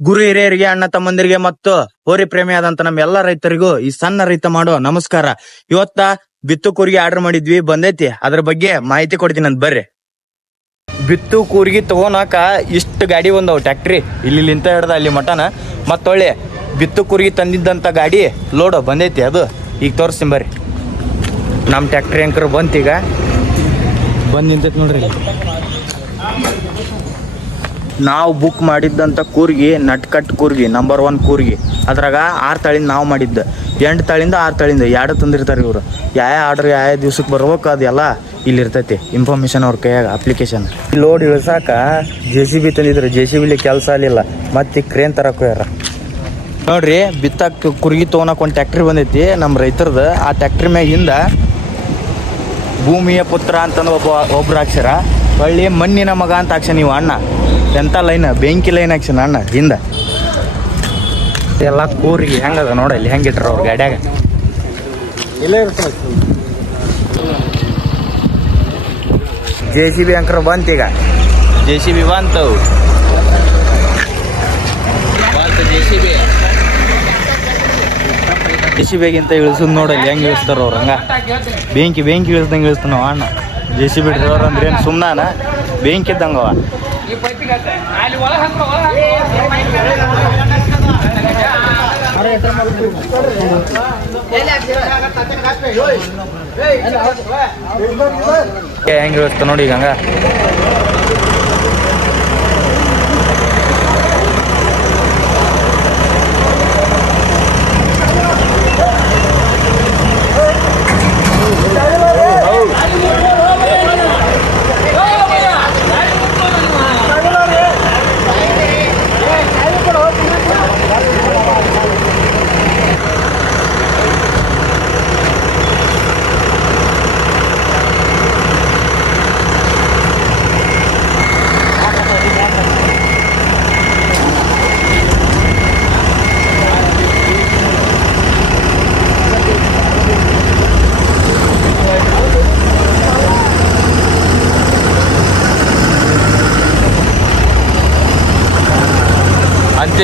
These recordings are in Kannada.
ಗುರು ಹಿರಿಯರಿಗೆ, ಅಣ್ಣ ತಮ್ಮಂದಿರಿಗೆ ಮತ್ತು ಹೋರಿ ಪ್ರೇಮಿಯಾದಂತ ನಮ್ಮ ಎಲ್ಲಾ ರೈತರಿಗೂ ಈ ಸಣ್ಣ ರೈತ ಮಾಡೋ ನಮಸ್ಕಾರ. ಇವತ್ತ ಬಿತ್ತು ಕೂರಿಗೆ ಆರ್ಡರ್ ಮಾಡಿದ್ವಿ, ಬಂದೈತಿ. ಅದ್ರ ಬಗ್ಗೆ ಮಾಹಿತಿ ಕೊಡ್ತೀನಿ ಅಂತ ಬರ್ರಿ. ಬಿತ್ತು ಕೂರಿಗೆ ತಗೋನಾಕ ಇಷ್ಟು ಗಾಡಿ ಬಂದವು, ಟ್ಯಾಕ್ಟ್ರಿ ಇಲ್ಲಿಂತ ಹಿಡ್ದ ಅಲ್ಲಿ ಮಟನ. ಮತ್ತೊಳ್ಳೆ ಬಿತ್ತು ಕೂರಿಗೆ ತಂದಿದ್ದಂತ ಗಾಡಿ ಲೋಡ್ ಬಂದೈತಿ, ಅದು ಈಗ ತೋರಿಸ್ತೀನಿ ಬರ್ರಿ. ನಮ್ಮ ಟ್ಯಾಕ್ಟ್ರಿ ಅಂಕರ್ ಬಂತೀಗ ಬಂದು ನಿಂತೈತಿ ನೋಡ್ರಿ. ನಾವು ಬುಕ್ ಮಾಡಿದ್ದಂಥ ಕೂರ್ಗಿ ನಟ್ಕಟ್ ಕೂರ್ಗಿ ನಂಬರ್ 1 ಕೂರ್ಗಿ. ಅದ್ರಾಗ 6 ತಾಳಿಂದ ನಾವು ಮಾಡಿದ್ದ, 8 ತಾಳಿಂದ 6 ತಾಳಿಂದ 2 ತಂದಿರ್ತಾರೆ ಇವರು. ಯಾವ ಆರ್ಡ್ರ್ ಯಾವ ದಿವ್ಸಕ್ಕೆ ಬರ್ಬೇಕು ಅದೆಲ್ಲ ಇಲ್ಲಿ ಇರ್ತೈತಿ ಇನ್ಫಾರ್ಮೇಶನ್ ಅವ್ರ ಕೈಯಾಗ, ಅಪ್ಲಿಕೇಶನ್. ಲೋಡ್ ಇಳಿಸಾಕ JCB ತಂದಿದ್ರು, JCB ಕೆಲಸ ಆಗಲಿಲ್ಲ, ಮತ್ತೆ ಕ್ರೇನ್ ತರಕ್ಕೆ ಹೋಗ್ಯಾರ ನೋಡ್ರಿ. ಬಿತ್ತಾಕ ಕುರ್ಗಿ ತೊಗೊಳಕ್ಕೆ ಒಂದು ಟ್ಯಾಕ್ಟ್ರಿ ಬಂದೈತಿ ನಮ್ಮ ರೈತರದ್ದು. ಆ ಟ್ಯಾಕ್ಟ್ರಿ ಮ್ಯಾಗ ಹಿಂದ ಭೂಮಿಯ ಪುತ್ರ ಅಂತಂದು ಒಬ್ರು ಹಾಕ್ಸ್ಯಾರ, ಒಳ್ಳೆ ಮಣ್ಣಿನ ಮಗ ಅಂತ ಹಾಕ್ಸ. ನೀವು ಅಣ್ಣ ಎಂಥ ಲೈನ್, ಬೆಂಕಿ ಲೈನ್ ಹಾಕ್ಸನ ಅಣ್ಣ ಹಿಂದ. ಎಲ್ಲ ಕೂರಿಗೆ ಹೆಂಗದ ನೋಡಲ್ಲಿ, ಹೆಂಗಿಟ್ರ ಅವ್ರ ಗಾಡ್ಯಾಗ. JCB ಅಂಕರ್ ಬಂತೀಗ, JCB ಬಂತು. JCBಗಿಂತ ಇಳಿಸೋದು ನೋಡಲ್ಲಿ ಹೆಂಗೆ ಇಳಿಸ್ತಾರ ಅವ್ರು. ಹಂಗ ಬೆಂಕಿ ಇಳಿಸ್ದಂಗೆ ಇಳಿಸ್ತಾನ ನಾವು ಅಣ್ಣ. JCB ಡ್ರೈವರ್ ಅಂದ್ರೆ ಏನು ಸುಮ್ಮನ, ಬೆಂಕಿ ಇದ್ದಂಗವ. ಹೆಂಗೆ ಇಳಿಸ್ತ ನೋಡಿ ಈಗ ಹಂಗ.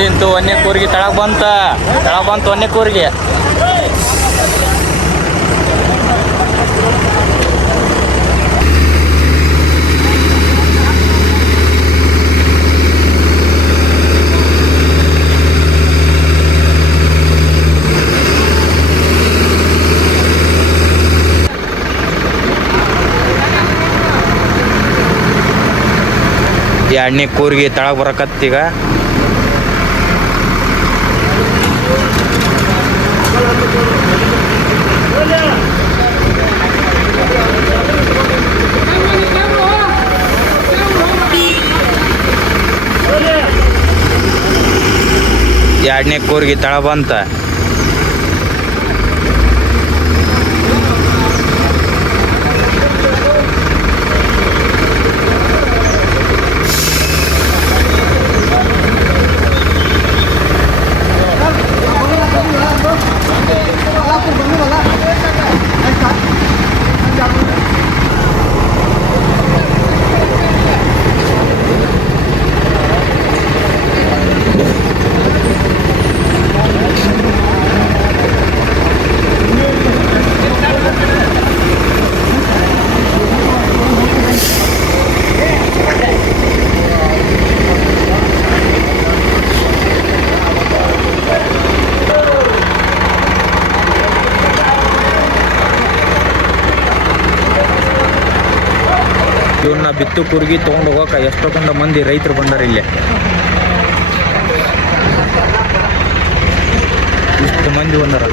ಅಂತೂ ಒಂದೇ ಕೂರಿಗೆ ತಳಗ್ ಬಂತು ಒಂದೇ ಕೂರಿಗೆ. ಎರಡನೇ ಕೂರಿಗೆ ತಳಗ್ ಬರಕತ್ತೀಗ. ಎರಡನೇ ಕೂರಿಗೆ ತಳ ಬಂತ. ಇವನ್ನ ಬಿತ್ತು ಕೂರ್ಗಿ ತೊಗೊಂಡು ಹೋಗಕ್ಕೆ ಎಷ್ಟೊಂದು ಮಂದಿ ರೈತರು ಬಂದಾರ ಇಲ್ಲಿ. ಇಷ್ಟು ಮಂದಿ ಬಂದಾರ.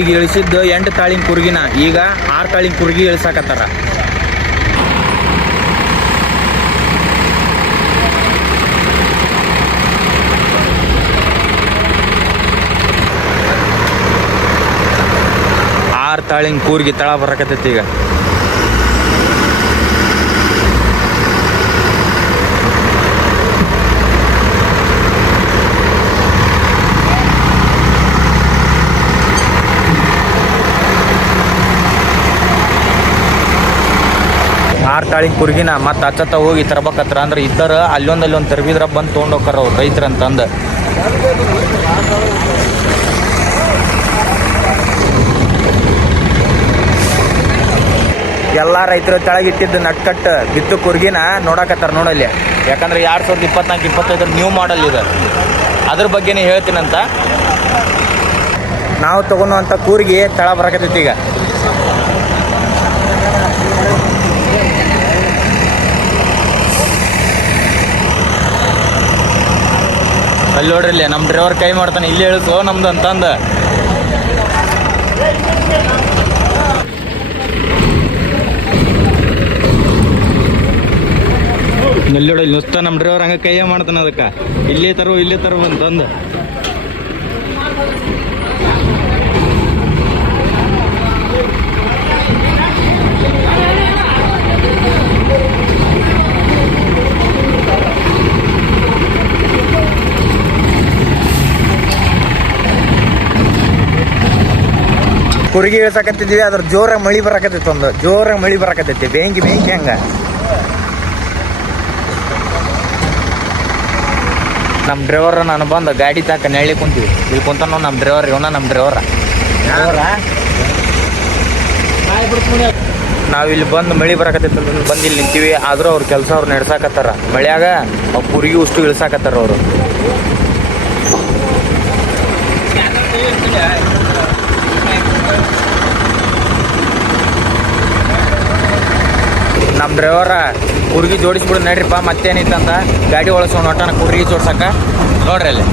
ಈಗ ಇಳಿಸಿದ್ದು 8 ತಾಳಿನ ಕೂರ್ಗಿನ ಈಗ 6 ತಾಳಿನ ಕೂರ್ಗಿ ಇಳಿಸಾಕತ್ತಾರ. ಆರು ತಾಳಿನ ಕೂರ್ಗಿ ತಳ ಬರಕತ್ತೈತಿ ಈಗ. ತಾಳಿನ ಕುರ್ಗಿನ ಮತ್ತೆ ಹಚ್ಚತ್ತ ಹೋಗಿ ತರ್ಬೇಕತ್ರ ಅಂದ್ರೆ ಇದ್ದರ ಅಲ್ಲೊಂದು ತರ್ಬಿದ್ರ ಬಂದು ತೊಗೊಂಡೋಗ್ತಾರ ಅವ್ರು ರೈತರಂತಂದು. ಎಲ್ಲ ರೈತರು ತೆಳಗಿಟ್ಟಿದ್ದು ನಟ್ಕಟ್ಟು ಬಿತ್ತು ಕುರ್ಗಿನ ನೋಡಕತ್ತಾರ ನೋಡಲ್ಲಿ. ಯಾಕಂದ್ರೆ 2024-25 ನ್ಯೂ ಮಾಡಲ್ ಇದೆ, ಅದ್ರ ಬಗ್ಗೆನೇ ಹೇಳ್ತೀನಂತ. ನಾವು ತಗೊಳುವಂಥ ಕೂರ್ಗಿ ತಳ ಬರಕತ್ತೈತಿ ಈಗ. ಅಲ್ಲಿ ನೋಡ್ರಿ, ನಮ್ಮ ಡ್ರೈವರ್ ಕೈ ಮಾಡ್ತಾನೆ, ಇಲ್ಲಿ ಇಳಿಸೋ ನಮ್ದು ಅಂತಂದು. ಇಲ್ಲಿ ನೋಡಿ, ನುಸ್ತ ನಮ್ಮ ಡ್ರೈವರ್ ಹಂಗೆ ಕೈಯೇ ಮಾಡ್ತಾನೆ ಅದಕ್ಕೆ, ಇಲ್ಲೇ ತರು ಅಂತಂದು. ಕುರ್ಗಿ ಇಳ್ಸಕತ್ತಿದ್ವಿ, ಅದ್ರ ಜೋರಾಗಿ ಮಳಿ ಬರಕತ್ತೈತಿ, ಜೋರಾಗಿ ಮಳಿ ಬರಕತ್ತೈತಿ, ಬೆಂಕಿ ಹಂಗ. ನಮ್ಮ ಡ್ರೈವರ್ ನಾನು ಬಂದು ಗಾಡಿ ತಾಕ ನೆಳ್ಳಿ ಕುಂತೀವಿ, ಇಲ್ಲಿ ಕುಂತಾನ ನಮ್ಮ ಡ್ರೈವರ್, ನಮ್ಮ ಡ್ರೈವರ. ನಾವಿಲ್ಲಿ ಬಂದು ಮಳಿ ಬರಕತ್ತೈತಿ ಬಂದು ಇಲ್ಲಿ ನಿಂತೀವಿ. ಆದರೂ ಅವ್ರ ಕೆಲಸ ಅವ್ರು ನಡ್ಸಾಕತ್ತಾರ ಮಳ್ಯಾಗ. ಅವ್ರು ಕುರ್ಗಿ ಉಷ್ಟು ಇಳ್ಸಾಕತ್ತಾರ ಅವರು. ನಮ್ಮ ಡ್ರೈವರ ಕುರ್ಗಿ ಜೋಡಿಸ್ಬಿಡು ನಡ್ರಿಪ್ಪ, ಮತ್ತೇನಿತ್ತಂತ ಗಾಡಿ ಒಳಸ್ಕೊಂಡು ಹೊಟ್ಟಾನ ಕುರ್ಗಿ ಜೋಡ್ಸಕ್ಕ. ನೋಡ್ರಿ ಅಲ್ಲಿ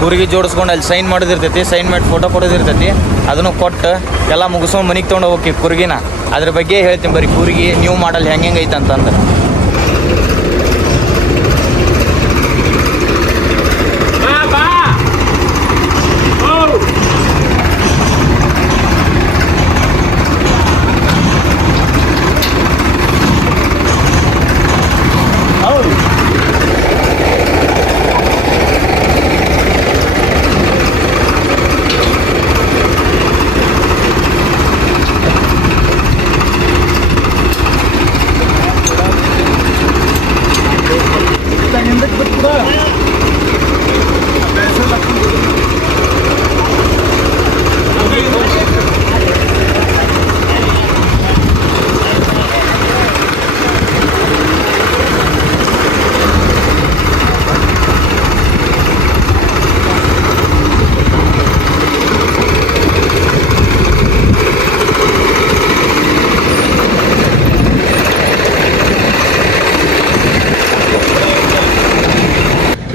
ಕುರ್ಗಿ ಜೋಡಿಸ್ಕೊಂಡು ಅಲ್ಲಿ ಸೈನ್ ಮಾಡೋದಿರ್ತೈತಿ, ಸೈನ್ ಮಾಡಿ ಫೋಟೋ ಕೊಡೋದಿರ್ತೈತಿ. ಅದನ್ನು ಕೊಟ್ಟು ಎಲ್ಲ ಮುಗಿಸ್ಕೊಂಡು ಮನೆಗೆ ತೊಗೊಂಡು ಹೋಗಿ ಕುರ್ಗಿನ. ಅದ್ರ ಬಗ್ಗೆ ಹೇಳ್ತೀನಿ ಬರೀ, ಕುರ್ಗಿ ನ್ಯೂ ಮಾಡಲ್ ಹೆಂಗೆ ಐತಂತಂದು.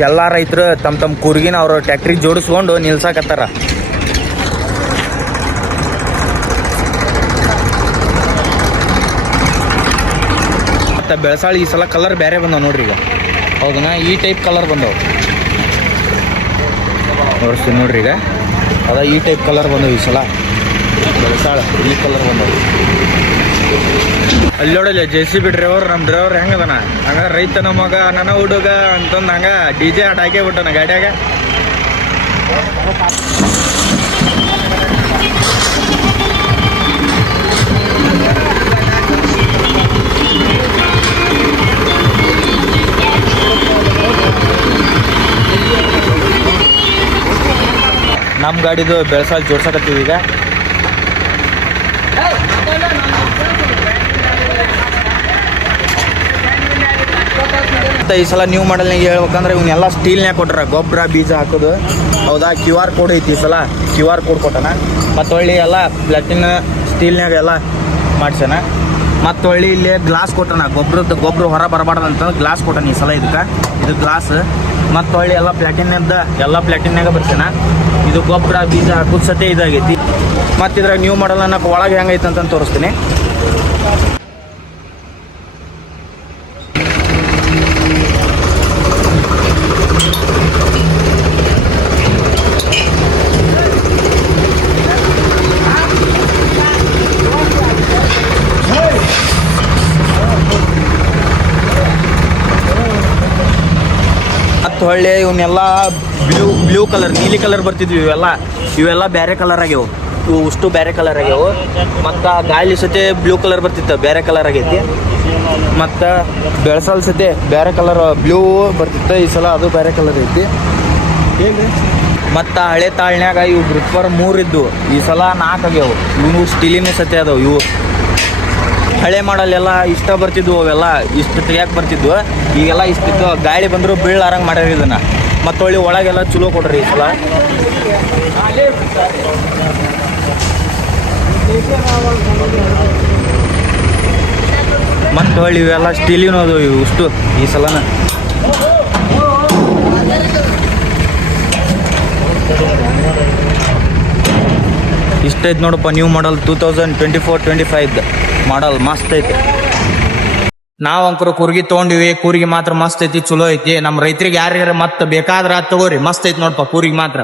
ಎಲ್ಲ ರೈತರು ತಮ್ಮ ಕೂರ್ಗಿನ ಅವರು ಟ್ಯಾಕ್ಟ್ರಿ ಜೋಡಿಸ್ಕೊಂಡು ನಿಲ್ಸಾಕತ್ತಾರ. ಮತ್ತು ಬೆಳಸಾಳಿ ಈ ಸಲ ಕಲರ್ ಬೇರೆ ಬಂದವು ನೋಡ್ರಿ. ಈಗ ಹೌದನಾ, ಈ ಟೈಪ್ ಕಲರ್ ಬಂದವು ತೋರಿಸ್ತೀನಿ ನೋಡ್ರಿ. ಈಗ ಅದ ಈ ಟೈಪ್ ಕಲರ್ ಬಂದವು ಈ ಸಲ ಬೆಳಸಾಳ, ಈ ಕಲರ್ ಬಂದವು. ಅಲ್ಲಿ ನೋಡಲ್ಲ JCB ಡ್ರೈವರ್, ನಮ್ಮ ಡ್ರೈವರ್ ಹೆಂಗದನ ಹಂಗ ರೈತನ ಮಗ ನನ್ನ ಹುಡುಗ ಅಂತಂದು ಹಂಗ DJ ಆಟ ಹಾಕೇ ಬಿಟ್ಟನ ಗಾಡಿಯಾಗ. ನಮ್ಮ ಗಾಡಿದು ಬೆಳಸಾಲ್ ಜೋಡ್ಸಕತ್ತೀವಿ ಈಗ. ಈ ಸಲ ನ್ಯೂ ಮಾಡಲ್ನಾಗ ಹೇಳ್ಬೇಕಂದ್ರೆ ಇವನ್ನೆಲ್ಲ ಸ್ಟೀಲ್ನ್ಯಾಗ ಕೊಟ್ರ, ಗೊಬ್ಬರ ಬೀಜ ಹಾಕೋದು. ಹೌದಾ, QR ಕೋಡ್ ಐತಿ ಈ ಸಲ, QR ಕೋಡ್ ಕೊಟ್ಟನ. ಮತ್ತು ಹೊಳ್ಳಿ ಎಲ್ಲ ಪ್ಲಾಟಿನ ಸ್ಟೀಲ್ನ್ಯಾಗ ಎಲ್ಲ ಮಾಡ್ಸ್ಯಾನ. ಮತ್ತು ಹೊಳ್ಳಿ ಇಲ್ಲಿ ಗ್ಲಾಸ್ ಕೊಟ್ಟನ, ಗೊಬ್ಬರ ಹೊರ ಬರಬಾರ್ದು ಅಂತ ಗ್ಲಾಸ್ ಕೊಟ್ಟನ ಈ ಸಲ. ಇದು ಗ್ಲಾಸ್. ಮತ್ತು ಹೊಳ್ಳಿ ಎಲ್ಲ ಪ್ಲಾಟಿನ್ಯಾಗ ಬರ್ಸ್ಯಾನ. ಇದು ಗೊಬ್ಬರ ಬೀಜ ಹಾಕೋದು ಸತೆ ಇದಾಗೈತಿ. ಮತ್ತು ಇದ್ರಾಗ ನ್ಯೂ ಮಾಡಲ್ ಅನ್ನೋಕೆ ಒಳಗೆ ಹೆಂಗೈತೆ ಅಂತ ತೋರಿಸ್ತೀನಿ. ಹೊಳ್ಳಿ ಇವನ್ನೆಲ್ಲ ಬ್ಲೂ ಕಲರ್, ನೀಲಿ ಕಲರ್ ಬರ್ತಿದ್ವಿ. ಇವೆಲ್ಲ ಬೇರೆ ಕಲರ್ ಆಗ್ಯಾವ. ಇವು ಅಷ್ಟು ಬೇರೆ ಕಲರ್ ಆಗ್ಯಾವ. ಮತ್ತು ಗಾಳಿ ಸತೆ ಬ್ಲೂ ಕಲರ್ ಬರ್ತಿತ್ತು, ಬೇರೆ ಕಲರ್ ಆಗೈತಿ. ಮತ್ತು ಬೆಳಸಾಲ್ ಸತೆ ಬೇರೆ ಕಲರ್ ಬ್ಲೂ ಬರ್ತಿತ್ತು, ಈ ಸಲ ಅದು ಬೇರೆ ಕಲರ್ ಐತಿ. ಮತ್ತು ಹಳೆ ತಾಳ್ನ್ಯಾಗ ಇವು ಗ್ರಿಪ್ಪರ್ 3 ಇದ್ದು, ಈ ಸಲ 4 ಆಗ್ಯಾವು. ಇವು ಸ್ಟೀಲಿನ ಸತೆ ಅದಾವು. ಇವು ಹಳೆ ಮಾಡಲೆಲ್ಲ ಇಷ್ಟ ಬರ್ತಿದ್ವು, ಅವೆಲ್ಲ ಇಷ್ಟು ತೆಗಿಯಾಕೆ ಬರ್ತಿದ್ವು. ಈಗೆಲ್ಲ ಇಷ್ಟಿತ್ತು, ಗಾಳಿ ಬಂದರೂ ಬೀಳಾರಂಗೆ ಮಾಡ್ಯಾರ ಇದನ್ನು. ಮತ್ತು ಒಳಗೆಲ್ಲ ಚಲೋ ಕೊಡ್ರಿ ಈ ಸಲ. ಮತ್ತು ಇವೆಲ್ಲ ಸ್ಟೀಲಿನ ಅದು ಇವು ಇಷ್ಟು ಈ ಸಲನ. ಇಷ್ಟೈತೆ ನೋಡಪ್ಪ, ನ್ಯೂ ಮಾಡಲ್ 2024-25 ಮಾಡಲ್ ಮಸ್ತ್ ಐತಿ. ನಾವು ಅಂಕರು ಕೂರ್ಗಿ ತೊಗೊಂಡಿವಿ, ಕೂರ್ಗಿ ಮಾತ್ರ ಮಸ್ತ್ ಐತಿ, ಚಲೋ ಐತಿ. ನಮ್ಮ ರೈತರಿಗೆ ಯಾರ್ಯಾರು ಮತ್ತೆ ಬೇಕಾದ್ರೆ ತಗೋರಿ, ಮಸ್ತ್ ಐತಿ ನೋಡಪ್ಪ ಕೂರ್ಗಿ ಮಾತ್ರ.